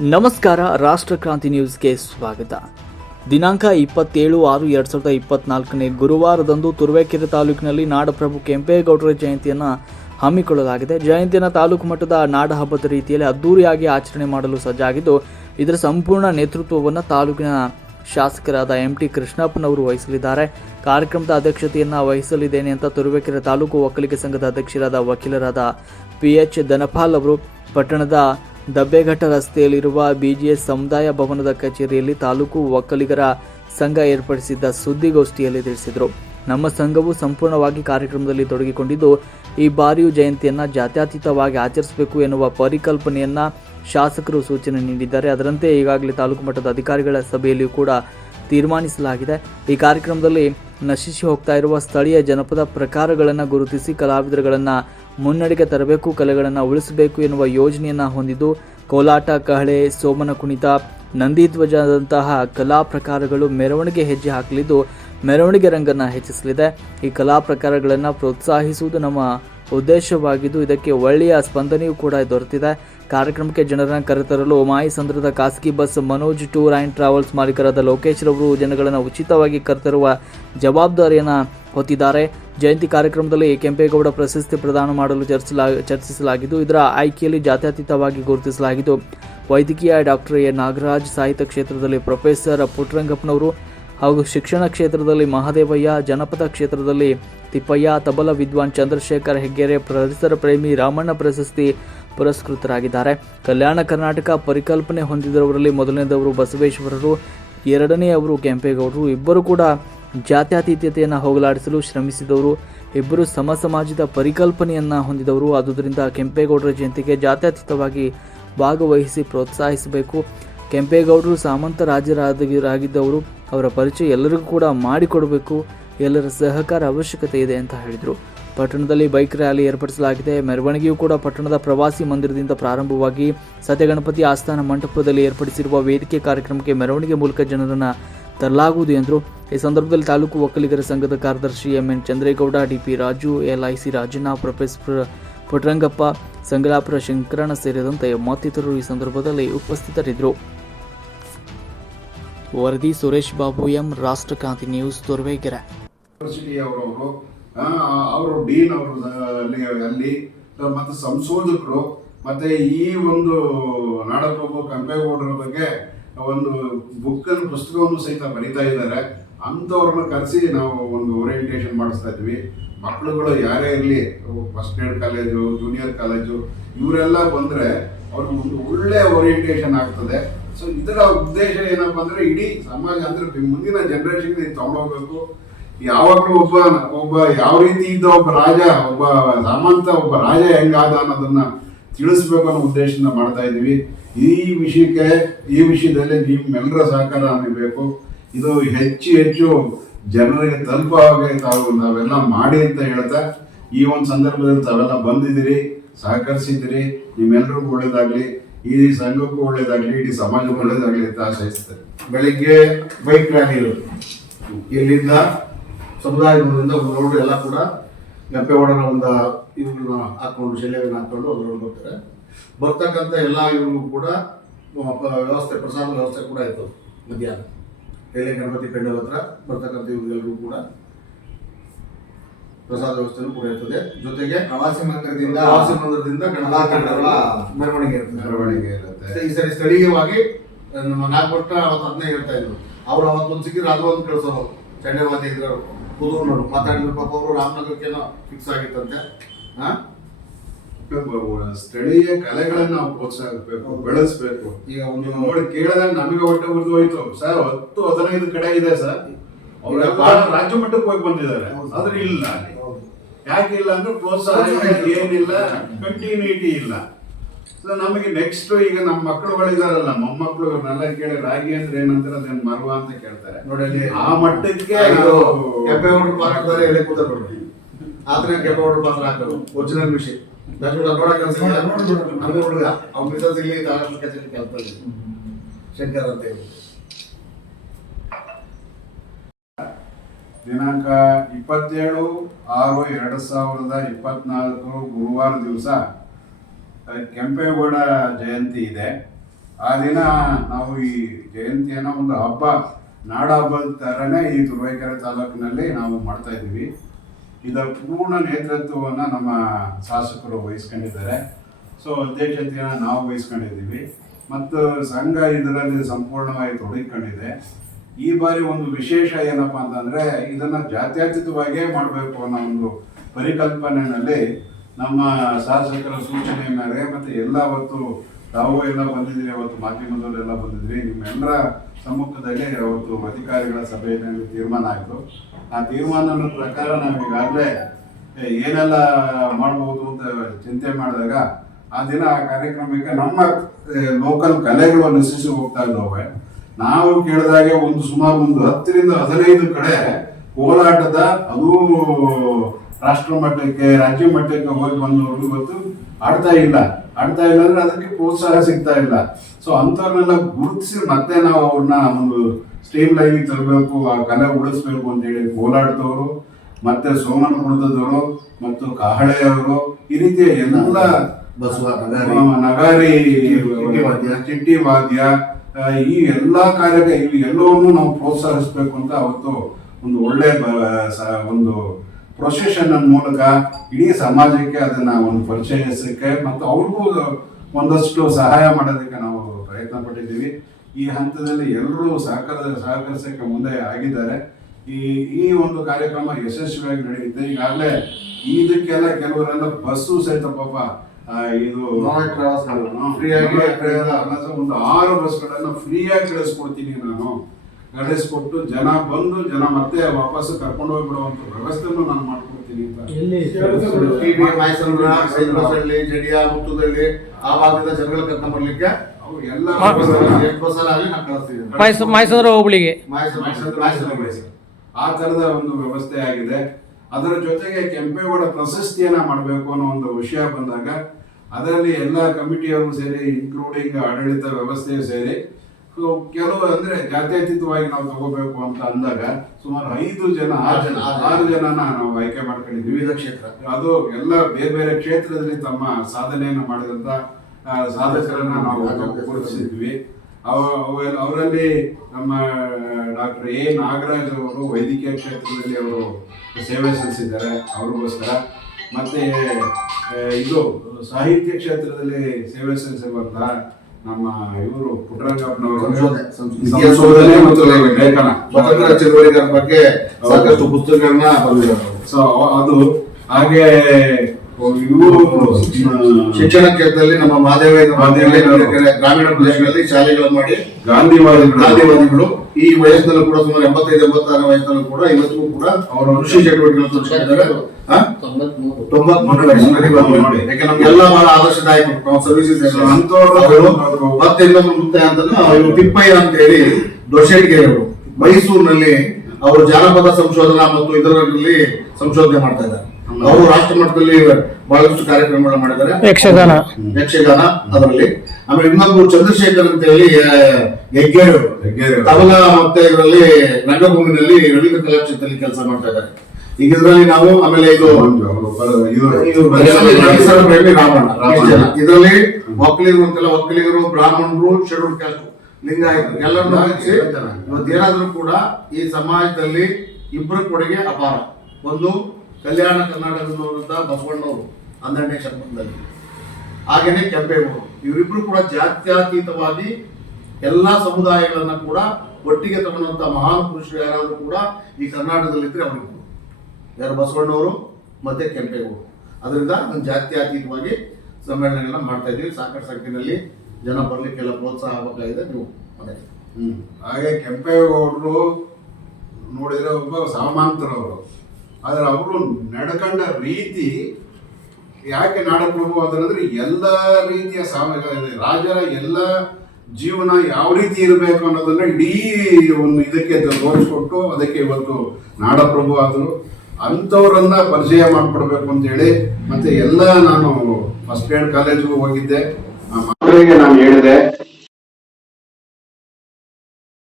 ನಮಸ್ಕಾರ, ರಾಷ್ಟ್ರ ಕ್ರಾಂತಿ ನ್ಯೂಸ್ಗೆ ಸ್ವಾಗತ. ದಿನಾಂಕ ಇಪ್ಪತ್ತೇಳು ಆರು ಎರಡು ಸಾವಿರದ ಇಪ್ಪತ್ನಾಲ್ಕನೇ ಗುರುವಾರದಂದು ತುರುವೇಕೆರೆ ತಾಲೂಕಿನಲ್ಲಿ ನಾಡಪ್ರಭು ಕೆಂಪೇಗೌಡರ ಜಯಂತಿಯನ್ನು ಹಮ್ಮಿಕೊಳ್ಳಲಾಗಿದೆ. ಜಯಂತಿಯನ್ನು ತಾಲೂಕು ಮಟ್ಟದ ನಾಡಹಬ್ಬದ ರೀತಿಯಲ್ಲಿ ಅದ್ದೂರಿಯಾಗಿ ಆಚರಣೆ ಮಾಡಲು ಸಜ್ಜಾಗಿದ್ದು, ಇದರ ಸಂಪೂರ್ಣ ನೇತೃತ್ವವನ್ನು ತಾಲೂಕಿನ ಶಾಸಕರಾದ ಎಂ ಟಿ ಕೃಷ್ಣಪ್ಪನವರು ವಹಿಸಲಿದ್ದಾರೆ. ಕಾರ್ಯಕ್ರಮದ ಅಧ್ಯಕ್ಷತೆಯನ್ನು ವಹಿಸಲಿದ್ದೇನೆ ಅಂತ ತುರುವೇಕೆರೆ ತಾಲೂಕು ಒಕ್ಕಲಿಗ ಸಂಘದ ಅಧ್ಯಕ್ಷರಾದ ವಕೀಲರಾದ ಪಿ ಎಚ್ ಧನಪಾಲ್ ಅವರು, ಪಟ್ಟಣದ ದಬ್ಬೆಘಟ್ಟ ರಸ್ತೆಯಲ್ಲಿರುವ ಬಿಜಿಎಸ್ ಸಮುದಾಯ ಭವನದ ಕಚೇರಿಯಲ್ಲಿ ತಾಲೂಕು ಒಕ್ಕಲಿಗರ ಸಂಘ ಏರ್ಪಡಿಸಿದ್ದ ಸುದ್ದಿಗೋಷ್ಠಿಯಲ್ಲಿ ತಿಳಿಸಿದರು. ನಮ್ಮ ಸಂಘವು ಸಂಪೂರ್ಣವಾಗಿ ಕಾರ್ಯಕ್ರಮದಲ್ಲಿ ತೊಡಗಿಕೊಂಡಿದ್ದು, ಈ ಬಾರಿಯೂ ಜಯಂತಿಯನ್ನು ಜಾತ್ಯತೀತವಾಗಿ ಆಚರಿಸಬೇಕು ಎನ್ನುವ ಪರಿಕಲ್ಪನೆಯನ್ನ ಶಾಸಕರು ಸೂಚನೆ ನೀಡಿದ್ದಾರೆ. ಅದರಂತೆ ಈಗಾಗಲೇ ತಾಲೂಕು ಮಟ್ಟದ ಅಧಿಕಾರಿಗಳ ಸಭೆಯಲ್ಲಿಯೂ ಕೂಡ ತೀರ್ಮಾನಿಸಲಾಗಿದೆ. ಈ ಕಾರ್ಯಕ್ರಮದಲ್ಲಿ ನಶಿಸಿ ಹೋಗ್ತಾ ಇರುವ ಸ್ಥಳೀಯ ಜನಪದ ಪ್ರಕಾರಗಳನ್ನು ಗುರುತಿಸಿ ಕಲಾವಿದರುಗಳನ್ನು ಮುನ್ನಡೆಗೆ ತರಬೇಕು, ಕಲೆಗಳನ್ನು ಉಳಿಸಬೇಕು ಎನ್ನುವ ಯೋಜನೆಯನ್ನು ಹೊಂದಿದ್ದು ಕೋಲಾಟ, ಕಹಳೆ, ಸೋಮನ ಕುಣಿತ ನಂದಿಧ್ವಜದಂತಹ ಕಲಾ ಪ್ರಕಾರಗಳು ಮೆರವಣಿಗೆ ಹೆಜ್ಜೆ ಹಾಕಲಿದ್ದು ಮೆರವಣಿಗೆ ರಂಗನ್ನು ಹೆಚ್ಚಿಸಲಿದೆ. ಈ ಕಲಾ ಪ್ರಕಾರಗಳನ್ನು ಪ್ರೋತ್ಸಾಹಿಸುವುದು ನಮ್ಮ ಉದ್ದೇಶವಾಗಿದ್ದು, ಇದಕ್ಕೆ ಒಳ್ಳೆಯ ಸ್ಪಂದನೆಯೂ ಕೂಡ ದೊರೆತಿದೆ. ಕಾರ್ಯಕ್ರಮಕ್ಕೆ ಜನರನ್ನು ಕರೆತರಲು ಸಂದ್ರದ ಖಾಸಗಿ bus Manoj tour and travels ಮಾಲೀಕರಾದ Lokesh ರವರು ಜನಗಳನ್ನು ಉಚಿತವಾಗಿ ಕರೆತರುವ ಜವಾಬ್ದಾರಿಯನ್ನು ಹೊತ್ತಿದ್ದಾರೆ. ಜಯಂತಿ ಕಾರ್ಯಕ್ರಮದಲ್ಲಿ ಕೆಂಪೇಗೌಡ ಪ್ರಶಸ್ತಿ ಪ್ರದಾನ ಮಾಡಲು ಚರ್ಚಿಸಲಾ, ಚರ್ಚಿಸಲಾಗಿದ್ದು, ಇದರ ಆಯ್ಕೆಯಲ್ಲಿ ಜಾತ್ಯತೀತವಾಗಿ ಗುರುತಿಸಲಾಗಿದ್ದು. ವೈದ್ಯಕೀಯ ಡಾಕ್ಟರ್ ಎ ನಾಗರಾಜ್ ಸಾಹಿತ್ಯ ಕ್ಷೇತ್ರದಲ್ಲಿ ಪ್ರೊಫೆಸರ್ ಪುಟ್ಟರಂಗಪ್ಪನವರು ಹಾಗೂ ಶಿಕ್ಷಣ ಕ್ಷೇತ್ರದಲ್ಲಿ ಮಹಾದೇವಯ್ಯ, ಜನಪದ ಕ್ಷೇತ್ರದಲ್ಲಿ ತಿಪ್ಪಯ್ಯ, ತಬಲ ವಿದ್ವಾನ್ ಚಂದ್ರಶೇಖರ್ ಹೆಗ್ಗೆರೆ ಪರಿಸರ ಪ್ರೇಮಿ ರಾಮಣ್ಣ ಪ್ರಶಸ್ತಿ ಪುರಸ್ಕೃತರಾಗಿದ್ದಾರೆ. ಕಲ್ಯಾಣ ಕರ್ನಾಟಕ ಪರಿಕಲ್ಪನೆ ಹೊಂದಿದವರಲ್ಲಿ ಮೊದಲನೇದವರು ಬಸವೇಶ್ವರರು ಎರಡನೆಯವರು ಕೆಂಪೇಗೌಡರು. ಇಬ್ಬರು ಕೂಡ ಜಾತ್ಯತೀತತೆಯನ್ನು ಹೋಗಲಾಡಿಸಲು ಶ್ರಮಿಸಿದವರು. ಇಬ್ಬರು ಸಮ ಸಮಾಜದ ಪರಿಕಲ್ಪನೆಯನ್ನು ಹೊಂದಿದವರು. ಆದುದರಿಂದ ಕೆಂಪೇಗೌಡರ ಜಯಂತಿಗೆ ಜಾತ್ಯತೀತವಾಗಿ ಭಾಗವಹಿಸಿ ಪ್ರೋತ್ಸಾಹಿಸಬೇಕು. ಕೆಂಪೇಗೌಡರು ಸಾಮಂತ ರಾಜರಾದಗಿರಾಗಿದ್ದವರು ಅವರ ಪರಿಚಯ ಎಲ್ಲರಿಗೂ ಕೂಡ ಮಾಡಿಕೊಡಬೇಕು. ಎಲ್ಲರ ಸಹಕಾರ ಅವಶ್ಯಕತೆ ಇದೆ ಅಂತ ಹೇಳಿದರು. ಪಟ್ಟಣದಲ್ಲಿ ಬೈಕ್ ರ್ಯಾಲಿ ಏರ್ಪಡಿಸಲಾಗಿದೆ. ಮೆರವಣಿಗೆಯೂ ಕೂಡ ಪಟ್ಟಣದ ಪ್ರವಾಸಿ ಮಂದಿರದಿಂದ ಪ್ರಾರಂಭವಾಗಿ ಸತ್ಯಗಣಪತಿ ಆಸ್ಥಾನ ಮಂಟಪದಲ್ಲಿ ಏರ್ಪಡಿಸಿರುವ ವೇದಿಕೆ ಕಾರ್ಯಕ್ರಮಕ್ಕೆ ಮೆರವಣಿಗೆ ಮೂಲಕ ಜನರನ್ನು ತರಲಾಗುವುದು ಎಂದರು. ಈ ಸಂದರ್ಭದಲ್ಲಿ ತಾಲೂಕು ಒಕ್ಕಲಿಗರ ಸಂಘದ ಕಾರ್ಯದರ್ಶಿ M N Chandregowda, DP Raju, LIC Rajanna, professor Putrangappa Sangalapura Shankarana ಸೇರಿದಂತೆ ಮತ್ತಿತರರು ಈ ಸಂದರ್ಭದಲ್ಲಿ ಉಪಸ್ಥಿತರಿದ್ದರು. ವರದಿ Suresh Babu M Rashtrakanti news Turuvekere. University ಅವರವರು ಅವರು ಡೀನ್ ಅವರು ಅಲ್ಲಿ, ಮತ್ತು ಸಂಶೋಧಕರು, ಮತ್ತೆ ಈ ಒಂದು ನಾಡಪ್ರಭು ಕೆಂಪೇಗೌಡರ ಬಗ್ಗೆ ಒಂದು ಬುಕ್ಕನ್ನು ಪುಸ್ತಕವನ್ನು ಸಹಿತ ಬರೀತಾ ಇದ್ದಾರೆ. ಅಂಥವ್ರನ್ನ ಕರೆಸಿ ನಾವು ಒಂದು ಓರಿಯೆಂಟೇಷನ್ ಮಾಡಿಸ್ತಾ ಇದ್ವಿ. ಮಕ್ಕಳುಗಳು ಯಾರೇ ಇರಲಿ first grade college junior college ಇವರೆಲ್ಲ ಬಂದರೆ ಅವ್ರಿಗೆ ಒಂದು ಒಳ್ಳೆ ಓರಿಯೆಂಟೇಷನ್ ಆಗ್ತದೆ. ಸೊ ಇದರ ಉದ್ದೇಶ ಏನಪ್ಪ ಅಂದ್ರೆ ಇಡೀ ಸಮಾಜ ಅಂದ್ರೆ ಮುಂದಿನ ಜನರೇಷನ್ ಇದು ತಗೊಂಡೋಗ್ಬೇಕು. ಯಾವಾಗಲೂ ಒಬ್ಬ ಒಬ್ಬ ಯಾವ ರೀತಿ ಇದ್ದ ಒಬ್ಬ ರಾಜ, ಒಬ್ಬ ಸಾಮಂತ, ಒಬ್ಬ ರಾಜ ಹೆಂಗಾದ ಅನ್ನೋದನ್ನ ತಿಳಿಸ್ಬೇಕು ಅನ್ನೋ ಉದ್ದೇಶದಿಂದ ಮಾಡ್ತಾ ಇದೀವಿ ಈ ವಿಷಯಕ್ಕೆ, ಈ ವಿಷಯದಲ್ಲಿ ನಿಮ್ಮೆಲ್ಲರ ಸಹಕಾರ ನಮಗೆ ಇದು ಹೆಚ್ಚು ಹೆಚ್ಚು ಜನರಿಗೆ ತಲುಪೋ ಹಾಗೆ ತಾವು ನಾವೆಲ್ಲ ಮಾಡಿ ಅಂತ ಹೇಳ್ತಾ, ಈ ಒಂದು ಸಂದರ್ಭದಲ್ಲಿ ತಾವೆಲ್ಲ ಬಂದಿದ್ದೀರಿ, ಸಹಕರಿಸಿದ್ದೀರಿ. ನಿಮ್ಮೆಲ್ಲರಿಗೂ ಒಳ್ಳೇದಾಗ್ಲಿ. ಈ ಸಂಘಕ್ಕೂ ಒಳ್ಳೇದಾಗಲಿ ಇಡೀ ಸಮಾಜಕ್ಕೂ ಒಳ್ಳೇದಾಗಲಿ ಅಂತ ಆಶಯಿಸ್ತೇನೆ ಬೆಳಿಗ್ಗೆ ಬೈಕ್ ರ್ಯಾಲಿ ಇರುತ್ತೆ ಇಲ್ಲಿಂದ ಸಮುದಾಯ ಭವನದಿಂದ ಒಂದು ರೋಡ್ ಎಲ್ಲ ಕೂಡ ಕೆಂಪೇಗೌಡರ ಒಂದು ಇವ್ರನ್ನ ಹಾಕೊಂಡು ಶಿಲೆಯನ್ನು ಹಾಕೊಂಡು ಅದ್ರೊಳಗೆ ಬರ್ತಾರೆ. ಬರ್ತಕ್ಕಂಥ ಎಲ್ಲ ಇವ್ರಿಗೂ ಕೂಡ ವ್ಯವಸ್ಥೆ, ಪ್ರಸಾದ ವ್ಯವಸ್ಥೆ ಕೂಡ ಇತ್ತು ಮಧ್ಯಾಹ್ನ. ಎಲ್ಲಿ ಗಣಪತಿ ಪೆಂಡಲ್ ಹತ್ರ ಬರ್ತಕ್ಕಂಥ ಇವ್ರಿಗೆಲ್ಲರಿಗೂ ಕೂಡ. ಪ್ರಸಾದ ವ್ಯವಸ್ಥೆಯನ್ನು ಕೂಡ ಇರ್ತದೆ ಜೊತೆಗೆ ಪ್ರವಾಸಿ ಮಂದಿರದಿಂದ ಪ್ರವಾಸಿ ಮಂದಿರದಿಂದ ಗಣಪತಿ ಮೆರವಣಿಗೆ ಇರುತ್ತೆ. ಮೆರವಣಿಗೆ ಇರುತ್ತೆ. ಈ ಸರಿ ಸ್ಥಳೀಯವಾಗಿ ನಮ್ಮ ನಾಗಪಟ್ಟ ಅವತ್ತು ಅದನ್ನೇ ಹೇಳ್ತಾ ಇದ್ರು. ಅವ್ರು ಅವತ್ತೊಂದು ಸಿಕ್ಕಿದ್ರೆ ಅದು ಒಂದು ಕಳ್ಸೋರು. ಚಂಡೆವಾದಿ ಇದ್ರು ಕುದೂರ್ನವರು. ಮಾತಾಡಿದ್ರು ಪಾಪ ಅವರು ರಾಮನಗರಕ್ಕೇನೋ ಫಿಕ್ಸ್ ಆಗಿತ್ತಂತೆ. ಹಾ ಸ್ಥಳೀಯ ಕಲೆಗಳನ್ನ ನಾವು ಪ್ರೋತ್ಸಾಹಿಸಬೇಕು ಬೆಳೆಸ್ಬೇಕು. ಈಗ ಒಂದು ನೋಡಿ ಕೇಳಿದಾಗ ನಮಗೆ ಹೊಟ್ಟೆ ಉರಿದು ಹೋಯ್ತು. ಸರ್ ಹತ್ತು ಹದಿನೈದು ಕಡೆ ಇದೆ ಸರ್. ಅವರೆಲ್ಲ ರಾಜ್ಯ ಮಟ್ಟಕ್ಕೆ ಹೋಗಿ ಬಂದಿದ್ದಾರೆ. ಆದ್ರೆ ಇಲ್ಲ ಅಲ್ಲಿ. ಯಾಕೆ ಇಲ್ಲ ಅಂದ್ರೆ ಪ್ರೋತ್ಸಾಹ ಏನಿಲ್ಲ ಕಂಟಿನ್ಯೂಟಿ ಇಲ್ಲ. ಸೊ ನಮಗೆ ನೆಕ್ಸ್ಟ್ ಈಗ ನಮ್ಮ ಮಕ್ಕಳುಗಳಿದಾರಲ್ಲ ಮೊಮ್ಮಕ್ಕಳು ಇವ್ರನ್ನೆಲ್ಲ ಕೇಳಿ ರಾಗಿ ಅಂದ್ರೆ ಏನಂತಾರೆ ಅದೇನ್ ಮರುವ ಅಂತ ಕೇಳ್ತಾರೆ. ಆ ಮಟ್ಟಕ್ಕೆ ಕೆಪ್ಪೆ ನಾವು- ಪಾತ್ರ ಪಾತ್ರದಲ್ಲಿ ನೋಡಿ ಕೂತ್ಕೊಂಡ್ರು ಆದ್ರೆ ಕೆಂಪೇಗೌಡರ ಪಾತ್ರ ಹಾಕೋದು ಒರಿಜಿನಲ್ ವಿಷಯ ಹುಡುಗ ಅವ್ನ ಮಿಸಸ್ ಇಲ್ಲಿ ತಾಲೂಕು ಕೆಲಸ ಶಂಕರ್ ಅಂತ ಹೇಳಿ. ದಿನಾಂಕ ಇಪ್ಪತ್ತೇಳು ಆರು ಎರಡು ಸಾವಿರದ ಇಪ್ಪತ್ನಾಲ್ಕು ಗುರುವಾರ ದಿವಸ ಕೆಂಪೇಗೌಡ ಜಯಂತಿ ಇದೆ. ಆ ದಿನ ನಾವು ಈ ಜಯಂತಿಯನ್ನ ಒಂದು ಹಬ್ಬ ನಾಡ ಹಬ್ಬದ ಥರನೇ ಈ ತುರುವೇಕೆರೆ ತಾಲೂಕಿನಲ್ಲಿ ನಾವು ಮಾಡ್ತಾ ಇದ್ದೀವಿ. ಇದರ ಪೂರ್ಣ ನೇತೃತ್ವವನ್ನು ನಮ್ಮ ಶಾಸಕರು ವಹಿಸ್ಕೊಂಡಿದ್ದಾರೆ. ಸೊ, ಅಧ್ಯಕ್ಷತೆಯನ್ನು ನಾವು ವಹಿಸ್ಕೊಂಡಿದ್ದೀವಿ. ಮತ್ತು ಸಂಘ ಇದರಲ್ಲಿ ಸಂಪೂರ್ಣವಾಗಿ ತೊಡಗಿಕೊಂಡಿದೆ. ಈ ಬಾರಿ ಒಂದು ವಿಶೇಷ ಏನಪ್ಪ ಅಂತಂದ್ರೆ ಇದನ್ನ ಜಾತ್ಯಾತೀತವಾಗಿಯೇ ಮಾಡಬೇಕು ಅನ್ನೋ ಒಂದು ಪರಿಕಲ್ಪನೆಯಲ್ಲಿ ನಮ್ಮ ಶಾಸಕರ ಸೂಚನೆ ಮೇಲೆ ಮತ್ತೆ ಎಲ್ಲ ಅವತ್ತು ತಾವು ಎಲ್ಲ ಬಂದಿದ್ರಿ ಅವತ್ತು ಮಾಧ್ಯಮದವರೆಲ್ಲ ಬಂದಿದ್ರಿ ನಿಮ್ಮೆಲ್ಲರ ಸಮ್ಮುಖದಲ್ಲಿ ಅವತ್ತು ಅಧಿಕಾರಿಗಳ ಸಭೆಯಲ್ಲಿ ತೀರ್ಮಾನ ಆಯಿತು. ಆ ತೀರ್ಮಾನದ ಪ್ರಕಾರ ನಾವು ಈಗಾಗಲೇ ಏನೆಲ್ಲ ಮಾಡಬಹುದು ಅಂತ ಚಿಂತೆ ಮಾಡಿದಾಗ ಆ ದಿನ ಆ ಕಾರ್ಯಕ್ರಮಕ್ಕೆ ನಮ್ಮ ಲೋಕಲ್ ಕಲೆಗಳು ನಶಿಸಿ ಹೋಗ್ತಾ ಇದ್ದಾವೆ. ನಾವು ಕೇಳಿದಾಗೆ ಒಂದು ಸುಮಾರು ಒಂದು ಹತ್ತರಿಂದ ಹದಿನೈದು ಕಡೆ ಕೋಲಾಟದ ಅದು ರಾಷ್ಟ್ರ ಮಟ್ಟಕ್ಕೆ ರಾಜ್ಯ ಮಟ್ಟಕ್ಕೆ ಹೋಗಿ ಬಂದವರು ಗೊತ್ತು ಆಡ್ತಾ ಇಲ್ಲ ಆಡ್ತಾ ಇಲ್ಲ ಅಂದ್ರೆ ಅದಕ್ಕೆ ಪ್ರೋತ್ಸಾಹ ಸಿಗ್ತಾ ಇಲ್ಲ ಸೊ ಅಂಥವ್ರನ್ನೆಲ್ಲ ಗುರುತಿಸಿ ಮತ್ತೆ ನಾವು ಅವ್ರನ್ನ ಒಂದು ಸ್ಟೀಮ್ ಲೈನಿಗೆ ತರಬೇಕು ಆ ಕಲೆ ಉಳಿಸ್ಬೇಕು ಅಂತ ಹೇಳಿ ಹೋರಾಡ್ದವರು ಮತ್ತೆ ಸೋಮನ ಕುಣಿದವರು ಮತ್ತು ಕಾಹಳೆಯವರು ಈ ರೀತಿಯ ಎಲ್ಲ ಬಸವ ನಗಾರಿ ಚಿಟ್ಟಿ ವಾದ್ಯ. ಈ ಎಲ್ಲಾ ಕಾರ್ಯಕ್ಕೆ ಇವು ಎಲ್ಲವನ್ನು ನಾವು ಪ್ರೋತ್ಸಾಹಿಸಬೇಕು ಅಂತ ಅವತ್ತು ಒಂದು ಒಳ್ಳೆ ಒಂದು ಪ್ರೊಸೆಷನ್ ಮೂಲಕ ಇಡೀ ಸಮಾಜಕ್ಕೆ ಅದನ್ನ ಒಂದು ಪರಿಚಯಿಸಕ್ಕೆ ಮತ್ತು ಅವ್ರಿಗೂ ಒಂದಷ್ಟು ಸಹಾಯ ಮಾಡೋದಕ್ಕೆ ನಾವು ಪ್ರಯತ್ನ ಪಟ್ಟಿದ್ದೀವಿ. ಈ ಹಂತದಲ್ಲಿ ಎಲ್ಲರೂ ಸಹಕಾರ, ಸಹಕರಿಸಕ್ಕೆ ಮುಂದೆ ಆಗಿದ್ದಾರೆ. ಈ ಈ ಒಂದು ಕಾರ್ಯಕ್ರಮ ಯಶಸ್ವಿಯಾಗಿ ನಡೆಯುತ್ತೆ. ಈಗಾಗಲೇ ಇದಕ್ಕೆಲ್ಲ ಕೆಲವರೆಲ್ಲ ಬಸ್ಸು ಸಹಿತ ಪಾಪ ಇದು Noise travels ಗಳು. ಫ್ರೀ ಆಗಿ ಒಂದು ಆರು ಬಸ್ಗಳನ್ನು ಫ್ರೀಯಾಗಿ ಆಗಿ ಕಳಿಸ್ಕೊಡ್ತೀನಿ ನಾನು. ಕಳಿಸ್ಕೊಟ್ಟು ಜನ ಬಂದು ಜನ ಮತ್ತೆ ವಾಪಸ್ ಕರ್ಕೊಂಡು ಹೋಗ್ಬಿಡುವಂತ ವ್ಯವಸ್ಥೆನೂ ನಾನು ಮಾಡ್ಕೊಡ್ತೀನಿ ಅಂತ. ಟಿವಿ ಮೈಸೂರು ಹೈದರಾಬಾದಲ್ಲಿ ಜಡಿಯ ಮುತ್ತೂರಲ್ಲಿ ಆ ಭಾಗದ ಜನಗಳ ಕರ್ಕೊಂಡು ಬರ್ಲಿಕ್ಕೆ ಮೈಸೂರು ಹೋಬಳಿಗೆ ಮೈಸೂರು ಮೈಸೂರು ಮೈಸೂರು ಮೈಸೂರು. ಆ ತರದ ಒಂದು ವ್ಯವಸ್ಥೆ ಆಗಿದೆ. ಅದರ ಜೊತೆಗೆ ಕೆಂಪೇಗೌಡ ಪ್ರಶಸ್ತಿಯನ್ನ ಮಾಡಬೇಕು ಅನ್ನೋ ಒಂದು ವಿಷಯ ಬಂದಾಗ ಅದರಲ್ಲಿ ಎಲ್ಲ ಕಮಿಟಿಯವರು ಸೇರಿ ಇನ್ಕ್ಲೂಡಿಂಗ್ ಆಡಳಿತ ವ್ಯವಸ್ಥೆ ಸೇರಿ ಸೊ ಕೆಲವು ಅಂದ್ರೆ ಜಾತ್ಯತೀತವಾಗಿ ನಾವು ತಗೋಬೇಕು ಅಂತ ಅಂದಾಗ ಸುಮಾರು ಐದು ಜನ ಆರು ಜನ ಆರು ಜನನ ನಾವು ಆಯ್ಕೆ ಮಾಡ್ಕೊಂಡಿದ್ವಿ ವಿವಿಧ ಕ್ಷೇತ್ರ. ಅದು ಎಲ್ಲ ಬೇರೆ ಬೇರೆ ಕ್ಷೇತ್ರದಲ್ಲಿ ತಮ್ಮ ಸಾಧನೆಯನ್ನು ಮಾಡಿದಂತ ಸಾಧಕರನ್ನು ನಾವು ಗುರುತಿಸಿದ್ವಿ. ಅವ- ಅವ- ಅವರಲ್ಲಿ ನಮ್ಮ ಡಾಕ್ಟರ್ ಎ ನಾಗರಾಜ್ ಅವರು ವೈದ್ಯಕೀಯ ಕ್ಷೇತ್ರದಲ್ಲಿ ಅವರು ಸೇವೆ ಸಲ್ಲಿಸಿದ್ದಾರೆ ಅವ್ರಿಗೋಸ್ಕರ. ಮತ್ತೆ ಇದು ಸಾಹಿತ್ಯ ಕ್ಷೇತ್ರದಲ್ಲಿ ಸೇವೆ ಸಲ್ಲಿಸಿರುವಂತಹ ನಮ್ಮ ಇವರು ಪುಟ್ಟರಂಗಪ್ಪನವರು ಮತ್ತು ಲೇಖನ. ಸ್ವತಂತ್ರ ಚಳವಳಿಗಾರ ಬಗ್ಗೆ ಸಾಕಷ್ಟು ಪುಸ್ತಕಗಳನ್ನ ಬರೆದಿದ್ದಾರೆ. ಸೊ ಅದು ಹಾಗೆ ಶಿಕ್ಷಣ ಕ್ಷೇತ್ರದಲ್ಲಿ ನಮ್ಮ ಮಹಾದೇವ ಗ್ರಾಮೀಣ ಪ್ರದೇಶಗಳಲ್ಲಿ ಶಾಲೆಗಳನ್ನು ಮಾಡಿ ಗಾಂಧಿವಾದಿಗಳು. ಗಾಂಧಿವಾದಿಗಳು. ಈ ವಯಸ್ಸಿನಲ್ಲೂ ಕೂಡ ಸುಮಾರು ಎಂಬತ್ತೈದು ಎಂಬತ್ತಾರು ವಯಸ್ಸಿನಲ್ಲೂ ಕೂಡ ಇವತ್ತಿಗೂ ಕೂಡ ಅವರ ಕೃಷಿ ಚಟುವಟಿಕೆಗಳನ್ನು ತೋರಿಸ್ಕೊಂಡಿದ್ದಾರೆ. ಯಾಕೆ ನಮ್ಗೆಲ್ಲ ಬಹಳ ಆದರ್ಶದಾಯಕ ನಾವು ಸರ್ವಿಸಸ್ ಅಂಥವ್ರು ಮತ್ತೆ ಇನ್ನೊಂದು ಮುತ್ತೆ ಅಂತ ಇವರು ತಿಪ್ಪಯ್ಯ ಅಂತ ಹೇಳಿ ದೊಡ್ಡೇರಿಗೆಯವರು ಮೈಸೂರಿನಲ್ಲಿ ಅವರು ಜಾನಪದ ಸಂಶೋಧನಾ ಮತ್ತು ಇದರಲ್ಲಿ ಸಂಶೋಧನೆ ಮಾಡ್ತಾ ಇದ್ದಾರೆ. ಅವರು ರಾಷ್ಟ್ರ ಮಟ್ಟದಲ್ಲಿ ಬಹಳಷ್ಟು ಕಾರ್ಯಕ್ರಮಗಳನ್ನ ಮಾಡಿದ್ದಾರೆ. ಯಕ್ಷಗಾನ. ಯಕ್ಷಗಾನ ಅದರಲ್ಲಿ. ಆಮೇಲೆ ಇನ್ನೊಂದು ಚಂದ್ರಶೇಖರ್ ಅಂತ ಹೇಳಿ ಹೆಗ್ಗೇರು. ತಬಲ ಮತ್ತೆ ಇದರಲ್ಲಿ ರಂಗಭೂಮಿನಲ್ಲಿ ರವೀಂದ್ರ ಕಲಾಕ್ಷೇತ್ರದಲ್ಲಿ ಕೆಲಸ ಮಾಡ್ತಾ ಇದ್ದಾರೆ. ಈಗ ಇದರಲ್ಲಿ ನಾವು ಆಮೇಲೆ ಇದು ರಾಮಣ್ಣ. ಇದರಲ್ಲಿ ಒಕ್ಕಲಿಗರು ಅಂತೆಲ್ಲ ಒಕ್ಕಲಿಗರು ಬ್ರಾಹ್ಮಣರು ಶೆಡ್ಯೂಲ್ ಕ್ಯಾಸ್ಟ್ ಲಿಂಗಾಯತರು ಎಲ್ಲರನ್ನೂ ಇವತ್ತೇನಾದ್ರೂ ಕೂಡ ಈ ಸಮಾಜದಲ್ಲಿ ಇಬ್ಬರ ಕೊಡುಗೆ ಅಪಾರ. ಒಂದು ಕಲ್ಯಾಣ ಕರ್ನಾಟಕದವರಿಂದ ಬಸವಣ್ಣವರು ಹನ್ನೆರಡನೇ ಶತಮಾನದಲ್ಲಿ. ಹಾಗೆಯೇ ಕೆಂಪೇಗೌಡರು. ಇವರಿಬ್ಬರು ಕೂಡ ಜಾತ್ಯತೀತವಾಗಿ ಎಲ್ಲ ಸಮುದಾಯಗಳನ್ನು ಕೂಡ ಒಟ್ಟಿಗೆ ತಗೊಂಡಂಥ ಮಹಾನ್ ಪುರುಷರು ಯಾರಾದರೂ ಕೂಡ ಈ ಕರ್ನಾಟಕದಲ್ಲಿದ್ದರೆ ಅವರಿಬ್ರು ಯಾರು ಬಸವಣ್ಣವರು ಮತ್ತೆ ಕೆಂಪೇಗೌಡರು. ಅದರಿಂದ ನಾನು ಜಾತ್ಯತೀತವಾಗಿ ಸಮ್ಮೇಳನಗಳನ್ನ ಮಾಡ್ತಾ ಇದ್ದೀವಿ. ಸಾಕಷ್ಟು ಸಂಖ್ಯೆಯಲ್ಲಿ ಜನ ಬರಲಿಕ್ಕೆಲ್ಲ ಪ್ರೋತ್ಸಾಹ ಆಗಬೇಕಾಗಿದೆ. ನೀವು ಮನೆ ಹ್ಮ್. ಹಾಗೆ ಕೆಂಪೇಗೌಡರು ನೋಡಿದ್ರೆ ಒಬ್ಬ ಸಾಮಾಂತರವರು. ಆದ್ರೆ ಅವರು ನಡ್ಕೊಂಡ ರೀತಿ ಯಾಕೆ ನಾಡಪ್ರಭು ಅದರಂದ್ರೆ ಎಲ್ಲ ರೀತಿಯ ಸಾಮಾಜಿಕ ರಾಜರ ಎಲ್ಲ ಜೀವನ ಯಾವ ರೀತಿ ಇರಬೇಕು ಅನ್ನೋದನ್ನ ಇಡೀ ಒಂದು ಇದಕ್ಕೆ ತೋರಿಸ್ಕೊಟ್ಟು ಅದಕ್ಕೆ ಇವತ್ತು ನಾಡಪ್ರಭು ಆದರು. ಅಂಥವ್ರನ್ನ ಪರಿಚಯ ಮಾಡಿಕೊಡ್ಬೇಕು ಅಂತ ಹೇಳಿ ಮತ್ತೆ ಎಲ್ಲ ನಾನು ಫಸ್ಟ್ ಗ್ರೇಡ್ ಕಾಲೇಜ್ಗೂ ಹೋಗಿದ್ದೆ. ಮಕ್ಕಳಿಗೆ ನಾನು ಹೇಳಿದೆ.